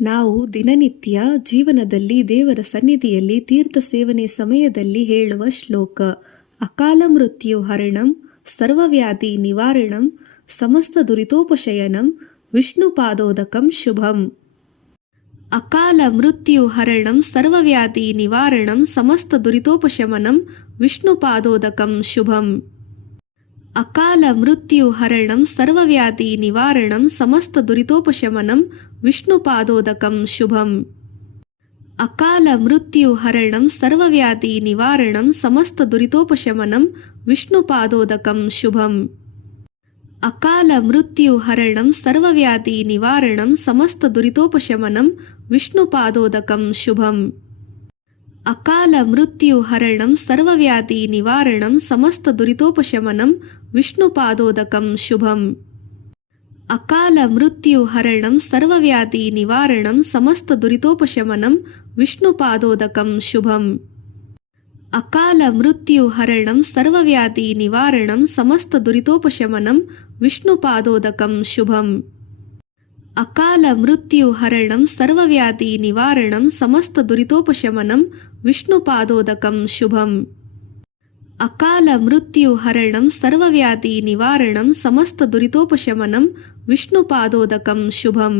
ನಾವು ದಿನನಿತ್ಯ ಜೀವನದಲ್ಲಿ ದೇವರ ಸನ್ನಿಧಿಯಲ್ಲಿ ತೀರ್ಥ ಸೇವನೆ ಸಮಯದಲ್ಲಿ ಹೇಳುವ ಶ್ಲೋಕ. ಅಕಾಲ ಮೃತ್ಯು ಹರಣಂ ಸರ್ವವ್ಯಾಧಿ ನಿವಾರಣಂ ಸಮಸ್ತ ದುರಿತೋಪಶಯನಂ ವಿಷ್ಣುಪಾದೋದಕಂ ಶುಭಂ. ಅಕಾಲ ಮೃತ್ಯು ಹರಣಂ ಸರ್ವವ್ಯಾಧಿ ನಿವಾರಣಂ ಸಮಸ್ತ ದುರಿತೋಪಶಮನಂ ವಿಷ್ಣುಪಾದೋದಕಂ ಶುಭಂ. ಅಕಾಲ ಮೃತ್ಯು ಹರಣಂ ಸರ್ವವ್ಯಾಧಿ ನಿವಾರಣಂ ಸಮಸ್ತ ದುರಿತೋಪಶಮನಂ ವಿಷ್ಣುಪಾದೋದಕಂ ಶುಭಂ. ಅಕಾಲ ಮೃತ್ಯು ಹರಣಂ ಸರ್ವವ್ಯಾಧಿ ನಿವಾರಣಂ ಸಮಸ್ತ ದುರಿತೋಪಶಮನಂ ವಿಷ್ಣುಪಾದೋದಕಂ ಶುಭಂ. ಅಕಾಲ ಮೃತ್ಯು ಹರಣಂ ಸರ್ವವ್ಯಾಧಿ ನಿವಾರಣಂ ಸಮಸ್ತ ದುರಿತೋಪಶಮನಂ ವಿಷ್ಣುಪಾದೋದಕಂ ಶುಭಂ. ಅಕಾಲ ಮೃತ್ಯು ಹರಣಂ ಸರ್ವವ್ಯಾಧಿ ನಿವಾರಣಂ ಸಮಸ್ತ ದುರಿತೋಪಶಮನಂ ವಿಷ್ಣುಪಾದೋದಕಂ ಶುಭಂ. ಅಕಾಲ ಮೃತ್ಯು ಹರಣಂ ಸರ್ವವ್ಯಾಧಿ ನಿವಾರಣಂ ಸಮಸ್ತ ದುರಿತೋಪಶಮನಂ ವಿಷ್ಣುಪಾದೋದಕಂ ಶುಭಂ. ಅಕಾಲ ಮೃತ್ಯು ಹರಣಂ ಸರ್ವವ್ಯಾಧಿ ನಿವಾರಣಂ ಸಮಸ್ತ ದುರಿತೋಪಶಮನಂ ವಿಷ್ಣುಪಾದೋದಕಂ ಶುಭಂ. ಅಕಾಲ ಮೃತ್ಯು ಹರಣಂ ಸರ್ವವ್ಯಾಧಿ ನಿವಾರಣಂ ಸಮಸ್ತ ದುರಿತೋಪಶಮನಂ ವಿಷ್ಣುಪಾದೋದಕಂ ಶುಭಂ. ಅಕಾಲ ಮೃತ್ಯು ಹರಣಂ ಸರ್ವವ್ಯಾಧಿ ನಿವಾರಣಂ ಸಮಸ್ತ ದುರಿತೋಪಶಮನಂ ವಿಷ್ಣುಪಾದೋದಕಂ ಶುಭಂ.